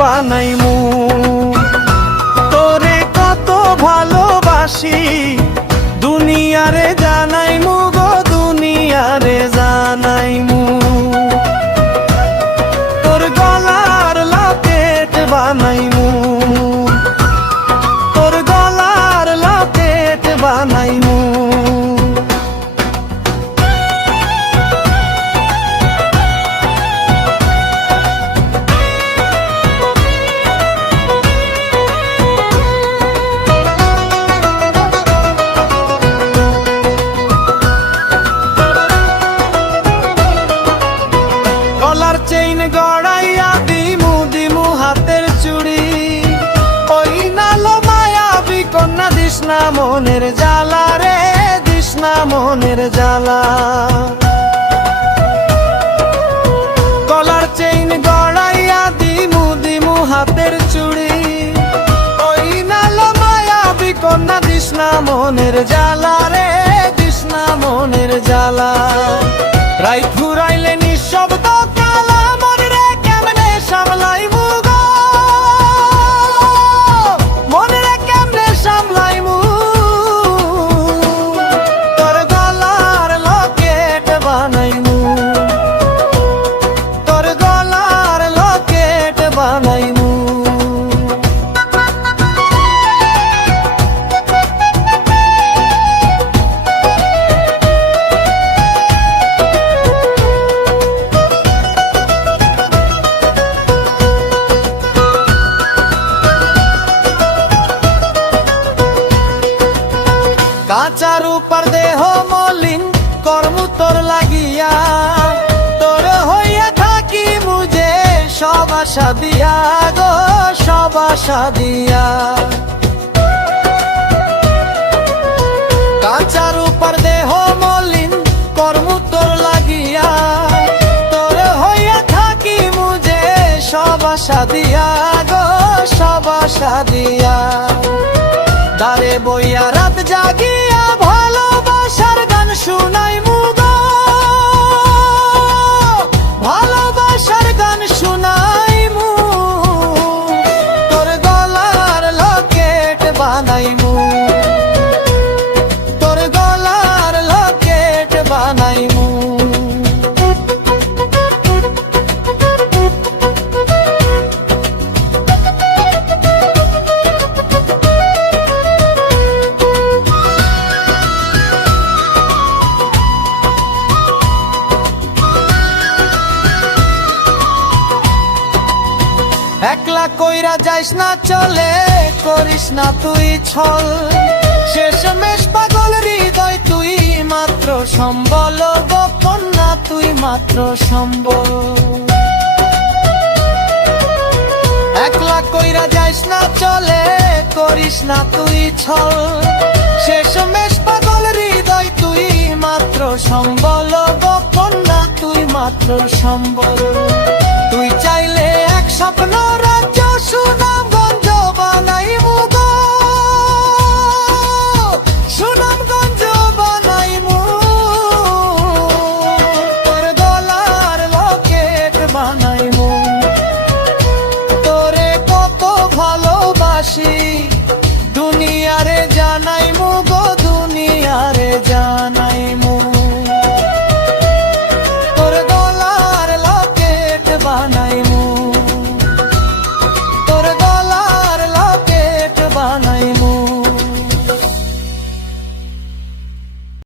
বানাইমু। তোরে কত ভালোবাসি দুনিয়ারে জানাইমু গো, দুনিয়ারে জানাইমু। তোর গলার লকেট বানাইমু, তোর গলার লকেট বানাইমু। গলার চেইন গড়াইয়া দিমু দিমু হাতের চুড়ি, ওই নালো মায়াবী কন্যা দিস না মনের জ্বালা রে, দিস না মনের জ্বালা। গলার চেইন গড়াইয়া দিমু দিমু হাতের চুড়ি, ওই নালো মায়াবী কন্যা দিস না মনের জ্বালা রে, দিস না মনের জ্বালা। রাইত ঘুরাইলে নিঃশব্দ কালা মনে রে কেমনে সামলাইমু গো, মনে রে কেমনে সামলাইমু। তোর গলার লকেট বানাইমু, তোর গলার লকেট বানাইমু। কাঁচার উপর দেহ মলিন কর্ম তোর লাগিয়া, তোর হইয়া থাকি মুঝে সব আশা দিয়া গো, সব আশা দিয়া। কাঁচার উপর দেহ মলিন কর্ম তোর লাগিয়া, তোর হইয়া থাকি মুঝে সব আশা দিয়া গো, সব আশা দিয়া। দারে বইয়া রাত জাগিয়া ভালোবাসার গান শুনাইমু গো, ভালোবাসার গান শুনাইমু। তোর গলার লকেট বানাইমু, তোর গলার লকেট বানাইমু। একলা কইরা যাইস না চলে, করিস না তুই ছল, শেষমেশ পাগল হৃদয় তুই মাত্র সম্বল গো কন্যা, তুই মাত্র সম্বল। একলা কইরা যাইস না চলে, করিস না তুই ছল, শেষমেশ পাগল হৃদয় তুই মাত্র সম্বল গো কন্যা, তুই মাত্র সম্বল। তুই চাইলে এক স্বপ্ন রাজ্য সুনামগঞ্জ বানাইমু গো, সুনামগঞ্জ বানাইমু। তোর গলার লকেট বানাইমু, তোরে কত ভালোবাসি